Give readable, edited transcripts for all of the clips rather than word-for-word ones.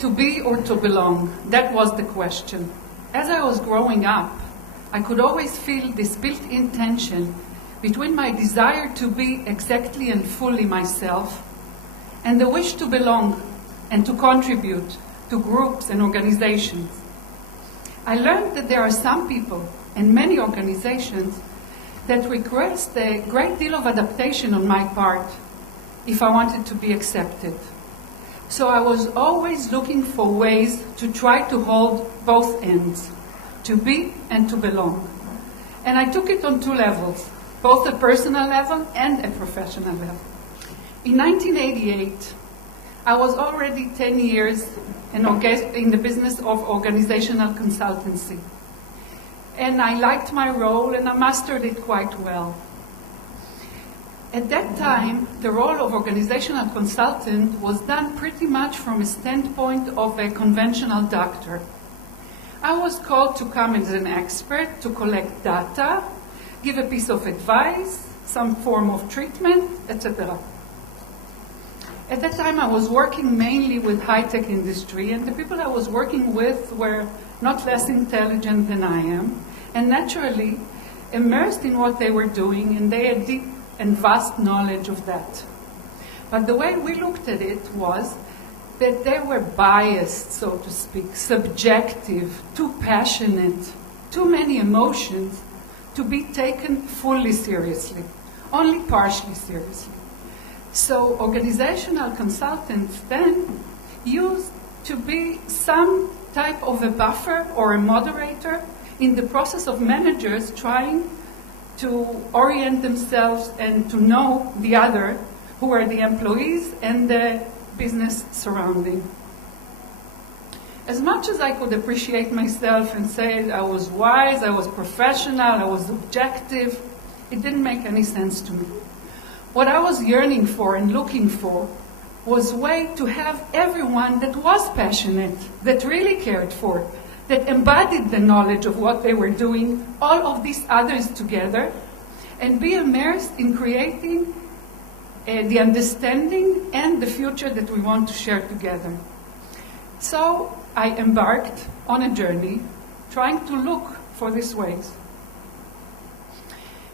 To be or to belong, that was the question. As I was growing up, I could always feel this built-in tension between my desire to be exactly and fully myself and the wish to belong and to contribute to groups and organizations. I learned that there are some people and many organizations that request a great deal of adaptation on my part if I wanted to be accepted. So I was always looking for ways to try to hold both ends, to be and to belong. And I took it on two levels, both a personal level and a professional level. In 1988, I was already 10 years in the business of organizational consultancy. And I liked my role and I mastered it quite well. At that time, the role of organizational consultant was done pretty much from a standpoint of a conventional doctor. I was called to come as an expert to collect data, give a piece of advice, some form of treatment, etc. At that time, I was working mainly with high-tech industry, and the people I was working with were not less intelligent than I am, and naturally immersed in what they were doing, and they had deep and vast knowledge of that. But the way we looked at it was that they were biased, so to speak, subjective, too passionate, too many emotions to be taken fully seriously, only partially seriously. So organizational consultants then used to be some type of a buffer or a moderator in the process of managers trying to orient themselves and to know the other, who are the employees and the business surrounding. As much as I could appreciate myself and say I was wise, I was professional, I was objective, it didn't make any sense to me. What I was yearning for and looking for was a way to have everyone that was passionate, that really cared for, that embodied the knowledge of what they were doing, all of these others together, and be immersed in creating the understanding and the future that we want to share together. So I embarked on a journey trying to look for these ways.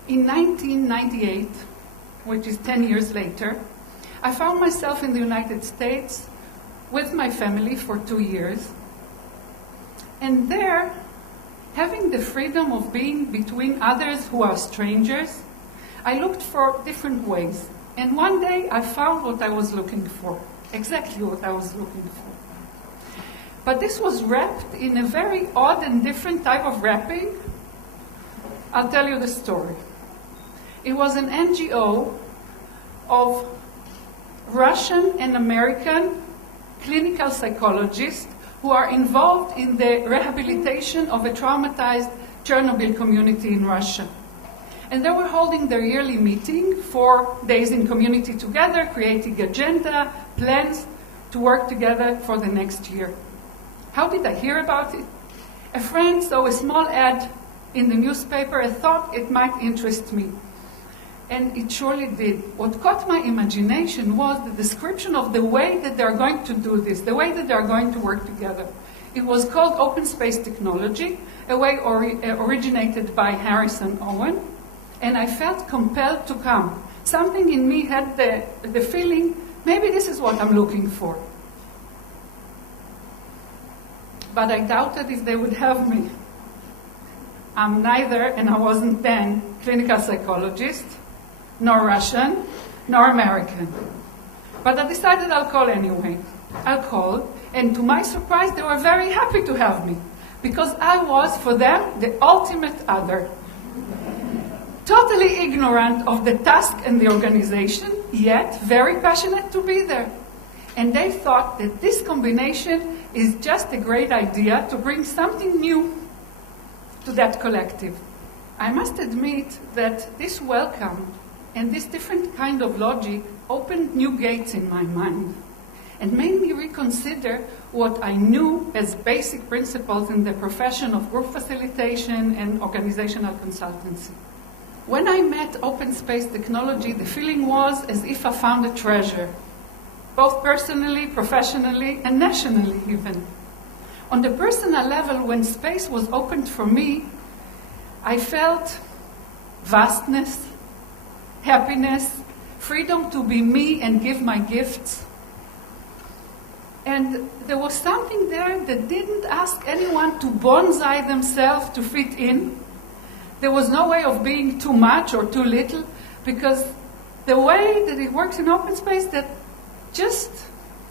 In 1998, which is 10 years later, I found myself in the United States with my family for 2 years. And there, having the freedom of being between others who are strangers, I looked for different ways. And one day I found what I was looking for, exactly what I was looking for. But this was wrapped in a very odd and different type of wrapping. I'll tell you the story. It was an NGO of Russian and American clinical psychologists who are involved in the rehabilitation of a traumatized Chernobyl community in Russia. And they were holding their yearly meeting, 4 days in community together, creating agenda, plans to work together for the next year. How did I hear about it? A friend saw a small ad in the newspaper and thought it might interest me. And it surely did. What caught my imagination was the description of the way that they're going to do this, the way that they're going to work together. It was called open space technology, a way originated by Harrison Owen, and I felt compelled to come. Something in me had the feeling, maybe this is what I'm looking for. But I doubted if they would have me. I'm neither, and I wasn't then, clinical psychologist, nor Russian, nor American. But I decided I'll call anyway. I'll call, and to my surprise, they were very happy to have me, because I was, for them, the ultimate other. Totally ignorant of the task and the organization, yet very passionate to be there. And they thought that this combination is just a great idea to bring something new to that collective. I must admit that this welcome and this different kind of logic opened new gates in my mind and made me reconsider what I knew as basic principles in the profession of group facilitation and organizational consultancy. When I met open space technology, the feeling was as if I found a treasure. both personally, professionally, and nationally even. On the personal level, when space was opened for me, I felt vastness, happiness, freedom to be me and give my gifts. And there was something there that didn't ask anyone to bonsai themselves to fit in. There was no way of being too much or too little, because the way that it works in open space, that just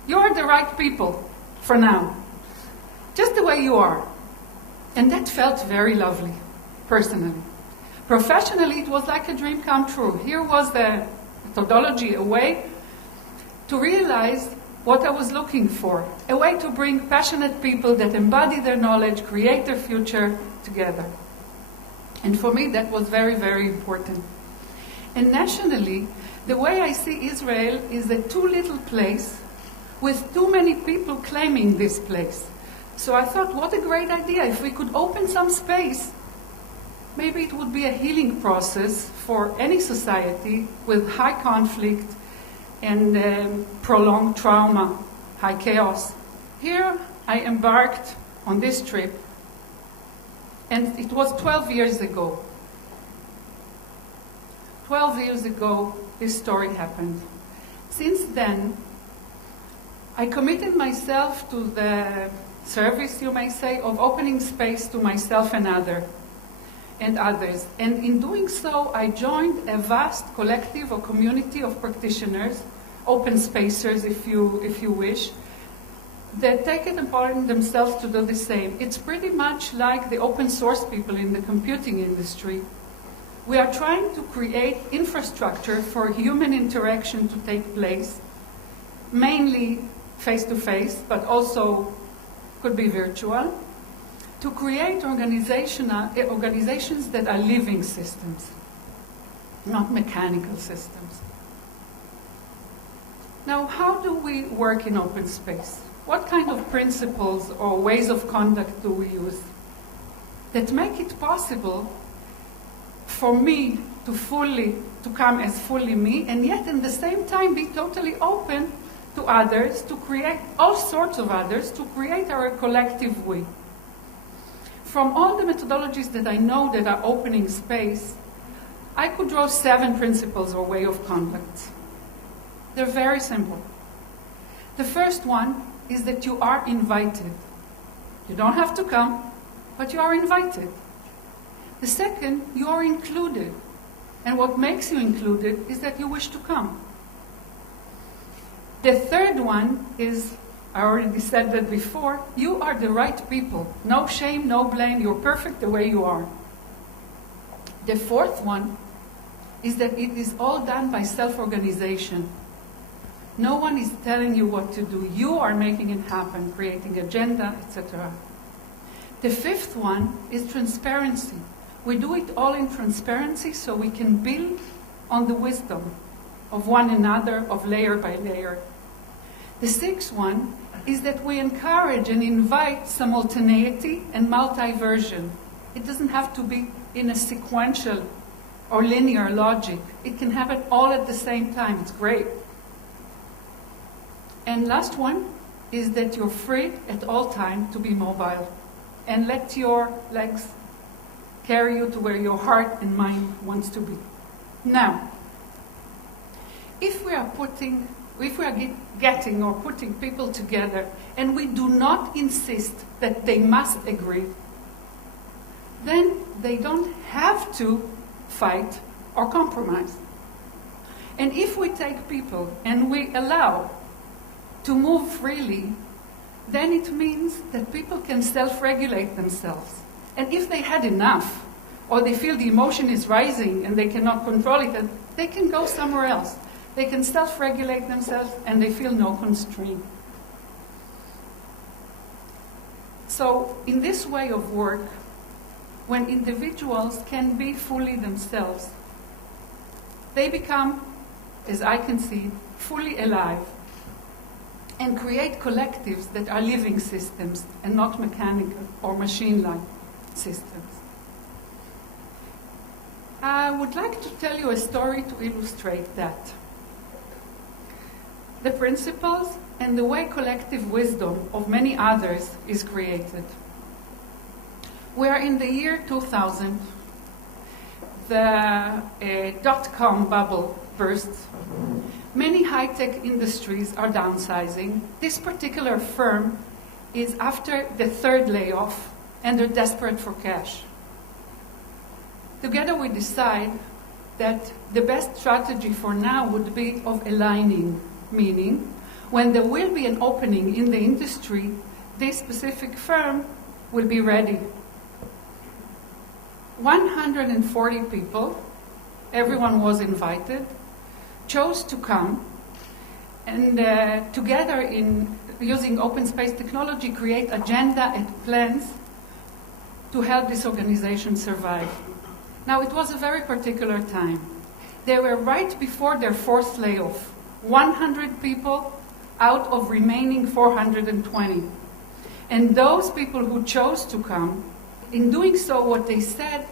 you're the right people for now. Just the way you are. And that felt very lovely, personally. Professionally, it was like a dream come true. Here was the methodology, a way to realize what I was looking for. A way to bring passionate people that embody their knowledge, create their future together. And for me, that was very, very important. And nationally, the way I see Israel is a too little place with too many people claiming this place. So I thought, what a great idea. If we could open some space, maybe it would be a healing process for any society with high conflict and prolonged trauma, high chaos. Here I embarked on this trip, and it was 12 years ago. 12 years ago, this story happened. Since then, I committed myself to the service, you may say, of opening space to myself and others. And in doing so, I joined a vast collective or community of practitioners, open spacers if you wish, that take it upon themselves to do the same. It's pretty much like the open source people in the computing industry. We are trying to create infrastructure for human interaction to take place, mainly face-to-face, but also could be virtual, to create organizations that are living systems, not mechanical systems. Now, how do we work in open space? What kind of principles or ways of conduct do we use that make it possible for me to come as fully me, and yet in the same time be totally open to others, to create all sorts of others, to create our collective we? From all the methodologies that I know that are opening space, I could draw 7 principles or way of conduct. They're very simple. The first one is that you are invited. You don't have to come, but you are invited. The second, you are included. And what makes you included is that you wish to come. The third one is, I already said that before, you are the right people. No shame, no blame, you're perfect the way you are. The fourth one is that it is all done by self-organization. No one is telling you what to do. You are making it happen, creating agenda, etc. The fifth one is transparency. We do it all in transparency so we can build on the wisdom of one another, of layer by layer. The sixth one is that we encourage and invite simultaneity and multi-version. It doesn't have to be in a sequential or linear logic. It can happen all at the same time. It's great. And last one is that you're free at all time to be mobile and let your legs carry you to where your heart and mind wants to be. Now, if we are getting or putting people together and we do not insist that they must agree, then they don't have to fight or compromise. And if we take people and we allow to move freely, then it means that people can self-regulate themselves. And if they had enough, or they feel the emotion is rising and they cannot control it, they can go somewhere else. They can self-regulate themselves and they feel no constraint. So in this way of work, when individuals can be fully themselves, they become, as I can see, fully alive and create collectives that are living systems and not mechanical or machine-like systems. I would like to tell you a story to illustrate that. the principles, and the way collective wisdom of many others is created. We are in the year 2000. The dotcom bubble bursts. Many high-tech industries are downsizing. This particular firm is after the third layoff, and they're desperate for cash. Together we decide that the best strategy for now would be of aligning, meaning when there will be an opening in the industry, this specific firm will be ready. 140 people, everyone was invited, chose to come, and together in using open space technology create agenda and plans to help this organization survive. Now, it was a very particular time. They were right before their fourth layoff, 100 people out of remaining 420. And those people who chose to come, in doing so, what they said,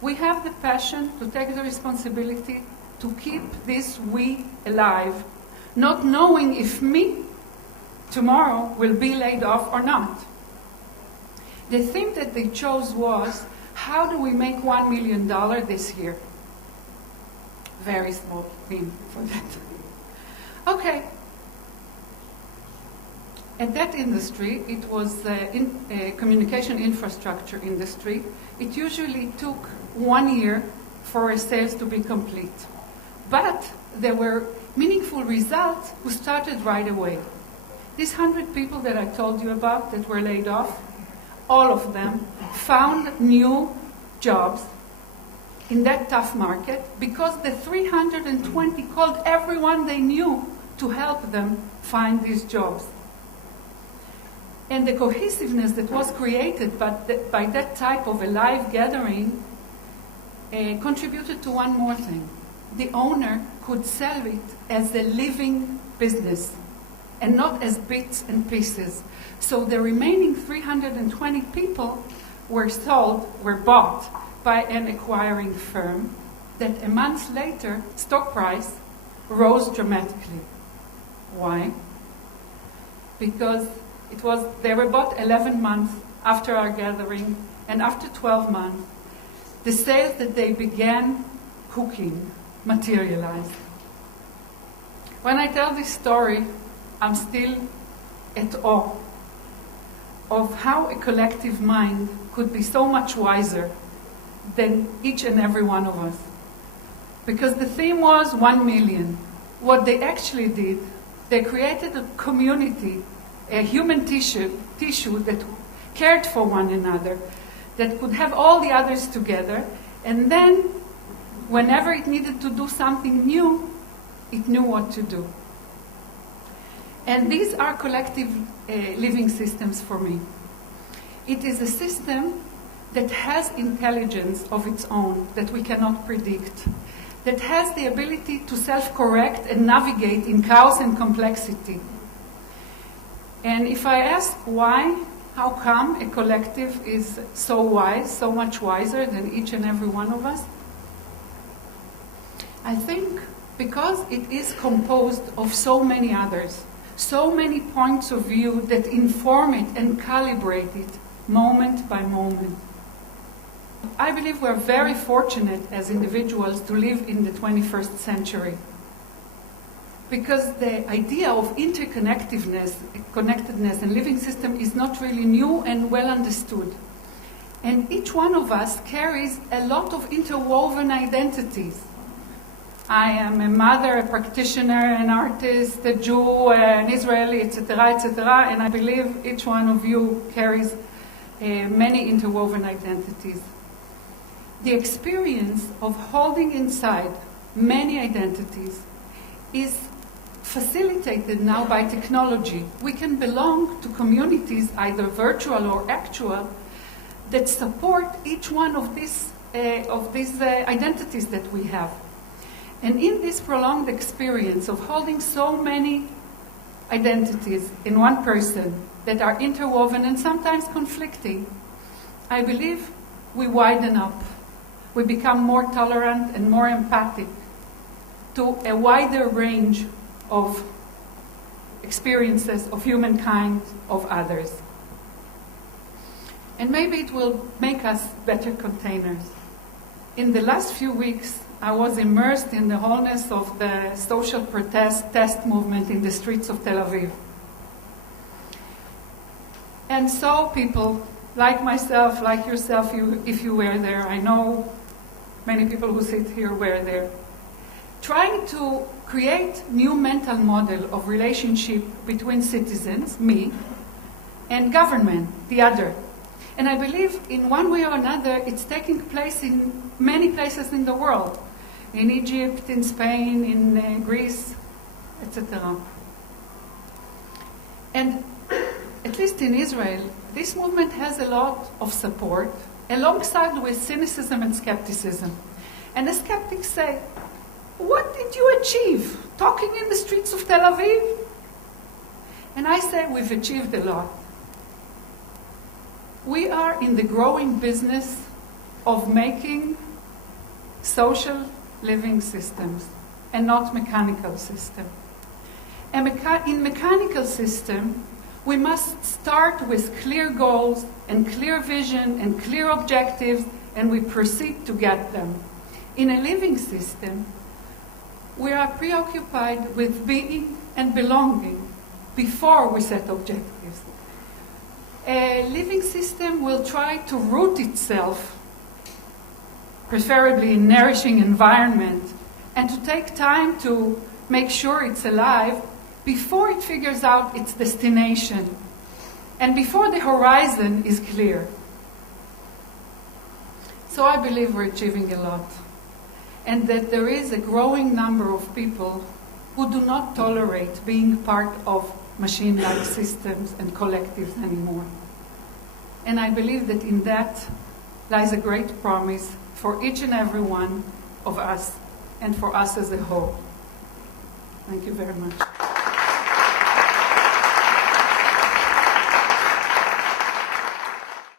we have the passion to take the responsibility to keep this we alive, not knowing if me tomorrow will be laid off or not. The theme that they chose was, how do we make $1 million this year? Very small theme for that. Okay. At that industry, it was a communication infrastructure industry. It usually took 1 year for a sales to be complete. But there were meaningful results who started right away. These 100 people that I told you about that were laid off, all of them found new jobs in that tough market because the 320 called everyone they knew to help them find these jobs. And the cohesiveness that was created by that type of a live gathering contributed to one more thing. The owner could sell it as a living business and not as bits and pieces. So the remaining 320 people were bought by an acquiring firm that a month later, stock price rose dramatically. Why? Because they were bought 11 months after our gathering, and after 12 months, the sales that they began cooking materialized. When I tell this story, I'm still at awe of how a collective mind could be so much wiser than each and every one of us. Because the theme was 1 million. What they actually did, they created a community, a human tissue that cared for one another, that could have all the others together, and then whenever it needed to do something new, it knew what to do. And these are collective living systems for me. It is a system that has intelligence of its own that we cannot predict, that has the ability to self-correct and navigate in chaos and complexity. And if I ask why, how come a collective is so wise, so much wiser than each and every one of us? I think because it is composed of so many others, so many points of view that inform it and calibrate it moment by moment. I believe we're very fortunate as individuals to live in the 21st century, because the idea of interconnectedness and living system is not really new and well understood. And each one of us carries a lot of interwoven identities. I am a mother, a practitioner, an artist, a Jew, an Israeli, etc., etc., and I believe each one of you carries many interwoven identities. The experience of holding inside many identities is facilitated now by technology. We can belong to communities, either virtual or actual, that support each one of these identities that we have. And in this prolonged experience of holding so many identities in one person that are interwoven and sometimes conflicting, I believe we widen up. We become more tolerant and more empathic to a wider range of experiences of humankind, of others. And maybe it will make us better containers. In the last few weeks, I was immersed in the wholeness of the social protest movement in the streets of Tel Aviv. And saw people like myself, like yourself, if you were there. I know many people who sit here were there. Trying to create new mental model of relationship between citizens, me, and government, the other. And I believe in one way or another it's taking place in many places in the world. In Egypt, in Spain, in Greece, etc. And at least in Israel, this movement has a lot of support, alongside with cynicism and skepticism. And the skeptics say, what did you achieve? Talking in the streets of Tel Aviv? And I say we've achieved a lot. We are in the growing business of making social living systems and not mechanical systems. In mechanical system, we must start with clear goals and clear vision and clear objectives, and we proceed to get them. In a living system, we are preoccupied with being and belonging before we set objectives. A living system will try to root itself, preferably in nourishing environment, and to take time to make sure it's alive before it figures out its destination and before the horizon is clear. So I believe we're achieving a lot, and that there is a growing number of people who do not tolerate being part of machine-like systems and collectives anymore. And I believe that in that lies a great promise for each and every one of us and for us as a whole. Thank you very much.